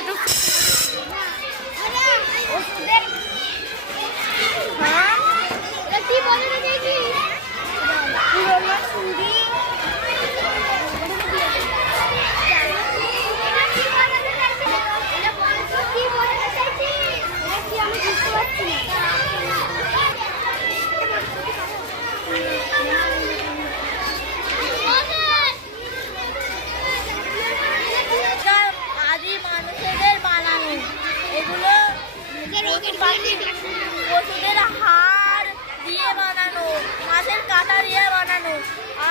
Photo ওষুধের কি বলে না দেখি পুরোনো চুড়ি আমি বুঝতে পারছি না। আদি মানুষেদের বানানো এগুলো পশুদের হাড় দিয়ে বানানো, মাছের কাঁটা দিয়ে বানানো,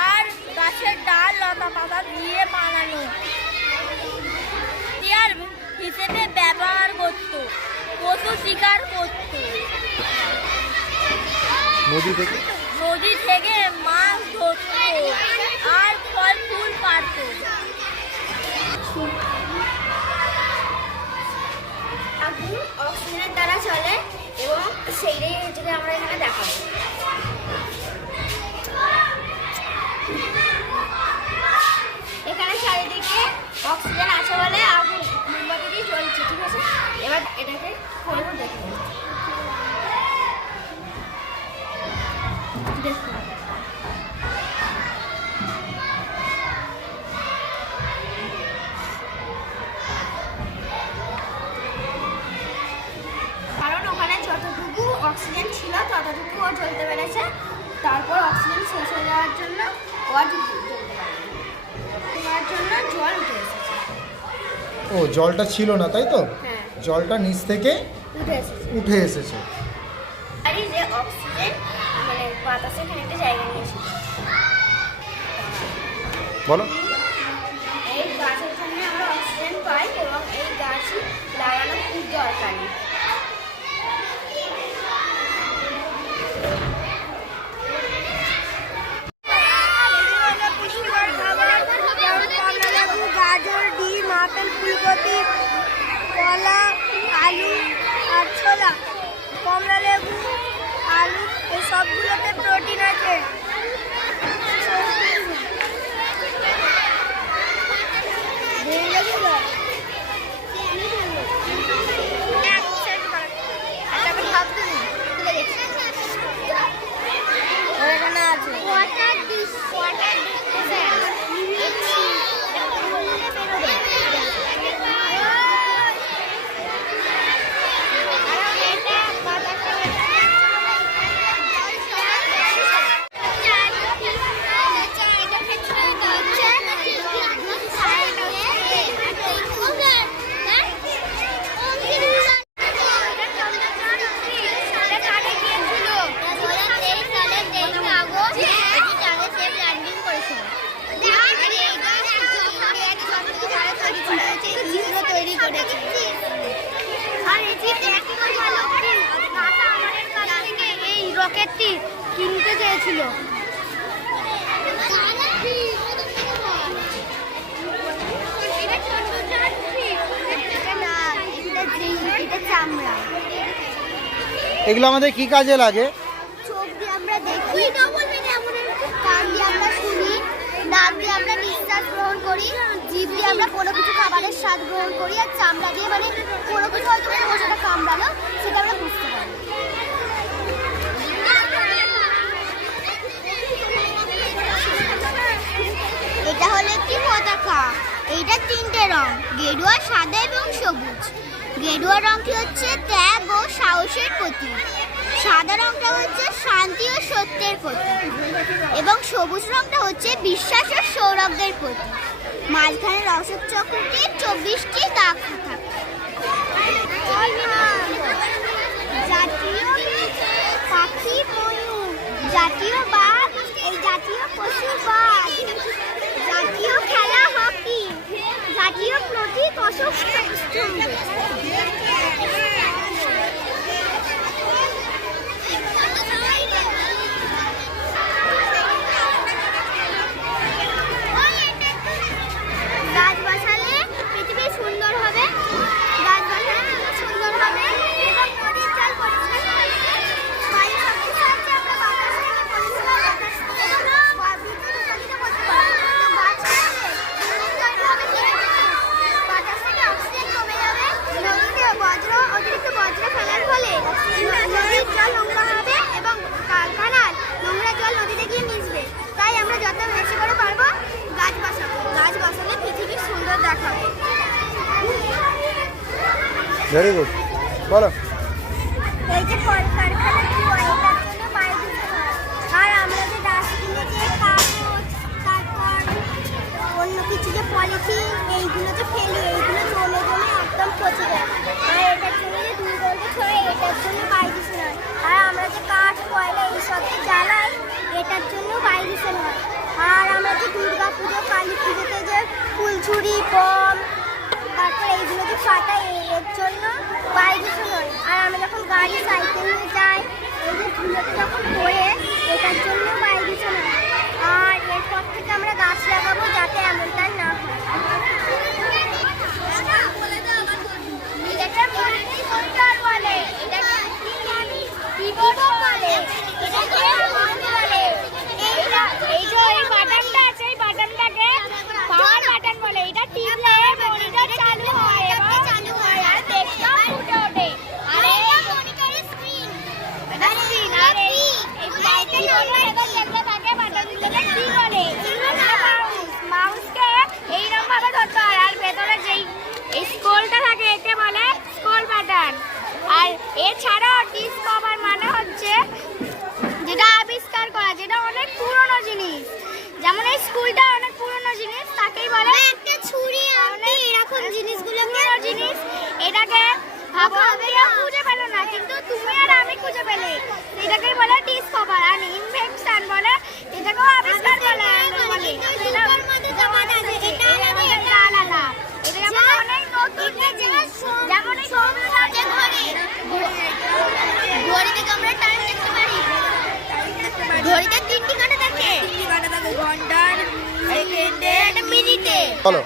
আর গাছের ডাল লতা পাতা দিয়ে বানানো টিয়ার হিসেবে ব্যবহার করত, পশু শিকার করত, নদী থেকে মাছ ধরত আর ফল ফুল পাড়ত। আগুন অক্সিজেনের দ্বারা চলে এবং সেইটাই যেটা আমরা এখানে দেখাবো। এখানে চারিদিকে অক্সিজেন আছে বলে আগুন মোমবাতি দিয়ে জ্বলছে, ঠিক আছে? এবার এটাকে করবো, দেখো দেখো যতটুকু অক্সিজেন ছিল ততটুকু ও জ্বলতে পেরেছে, তারপর অক্সিজেন শেষ হয়ে যাওয়ার জন্য ও আর জ্বলতে পারেনি, তোমার জন্য জল উঠে এসেছে। ও জলটা ছিল না তাই তো? হ্যাঁ, জলটা নিচ থেকে উঠে এসেছে। আর এই যে অক্সিজেন মানে বাতাসে খানিকটা জায়গা নিয়েছে। বলো। এই গাছের জন্য আমরা অক্সিজেন পাই এবং এই গাছ লাগানো খুব দরকারি। গাজর, ডিম, আপেল, ফুলকপি, কলা, আলু আর ছোলা, কমলা লেবু, আলু এই সবগুলোতে প্রোটিন আছে। এখানে আছে রকেটটি কিনতে চেয়েছিল। এগুলো আমাদের কি কাজে লাগে? চোখ দিয়ে আমরা দেখি, কান দিয়ে আমরা শুনি, নাক দিয়ে আমরা নিঃশ্বাস গ্রহণ করি, জিভ দিয়ে আমরা কোনো কিছু খাবারের স্বাদ গ্রহণ করি, আর চামড়া দিয়ে মানে কোনো কিছু হয়তো সেটা কামড়ালো সেটা আমরা বুঝতে পারি। এটা হলো একটি পতাকা। এইটা তিনটে রং, গেরুয়া, সাদা এবং সবুজ। গেরুয়া রংটি হচ্ছে ত্যাগ ও সাহসের প্রতীক, সাদা রংটা হচ্ছে শান্তি ও সত্যের প্রতীক এবং সবুজ রংটা হচ্ছে বিশ্বাস ও সৌরভের প্রতীক। মাঝখানে অশোক চক্রটি 24টি দাগ থাকে। জাতীয় পাখি ময়ূর, জাতীয় বাঘ, এই জাতীয় পশু বাঘ, জাতীয় খেলা হকি, জাতীয় প্রতীক অশোক স্তম্ভ। গাছ বসালে পৃথিবী সুন্দর হবে, গাছ বসালে সুন্দর হবে এবং নদীর জল পরিষ্কার থাকবে। বায়ু শক্তি হচ্ছে আমরা বাতাস থেকে পরিষ্কার বাতাস এবং বিদ্যুৎ উৎপাদিত করতে পারি। গাছ ভেরি গুড, বলো। এই যে কলকারখানা কি হয় এটার জন্য বায়ু দূষণ হয়। আর আমরা যে ডাস্টবিনে যে কাগজ তারপর অন্য কিছু যে পলিথিন এইগুলো যে ফেলি এইগুলো জমে জমে একদম পচে যায়। আর এটার জন্য যে দুর্গন্ধ ছড়ায় এটার জন্য বায়ু দূষণ হয়। আর আমরা যে কাঠ কয়লা এইসব যে জ্বালাই এটার জন্য বায়ু দূষণ হয়। আর আমরা যে দুর্গা পুজো কালী পুজোতে যে ফুলঝুরি বম তারপর এইগুলো যে ফাটাই এর জন্য বায়ু দূষণ হয়। আর আমরা যখন গাড়ি সাইকেল নিয়ে যাই এই যে ধুলোতে যখন পড়ে এটার জন্য বায়ু দূষণ হয়। আর এরপর থেকে আমরা গাছ লাগাবো যাতে এমনটা না হয়। এটাকে মল্টিফিল্টার বলে, এটাকে পিভট বলে, এটাকে আমন বলে। এই যে এই বাটনটা আছে এই বাটনটাকে পাওয়ার বাটন বলে। এটা টিপলে মনিটর চালু হয় এবং চালু হয় আর ডেস্কটপ ফুটে ওঠে। আর এই মনিটরের স্ক্রিন এটা স্ক্রিন। আর এই লাইটের নাম্বার এটা জ্বলতে থাকে বাটনগুলোকে কি বলে? মাউসকে এইরকম ভাবে ধরতে হয়। আর ভেতরে যেই এই স্ক্রলটা থাকে একে বলে স্ক্রল বাটন। আর এছাড়াও ডিসকভার মানে হচ্ছে যেটা আবিষ্কার করা, যেটা অনেক পুরনো জিনিস। যেমন এই স্কুলটা অনেক পুরনো জিনিস, তাকেই বলে একটা ছুরি অনেক এরকম জিনিসগুলো পুরনো জিনিস। এটাকে ভাবো কেউ খুঁজে পেলো না কিন্তু তুমি আর আমি খুঁজে পেলে, এটাকেই বলে ডিসকভার। আর ইনভেনশন বলে এটাকেও আবিষ্কার বলে। এটা আলাদা, এটা যেমন অনেক নতুন জিনিস। যেমন এই কম্পিউটার ঘড়ি থেকে আমরা টাইম দেখতে পারি। ঘড়িতে 3টি কাঁটা থাকে, ঘন্টার, সেকেন্ডে, একটা মিনিটে। বলো।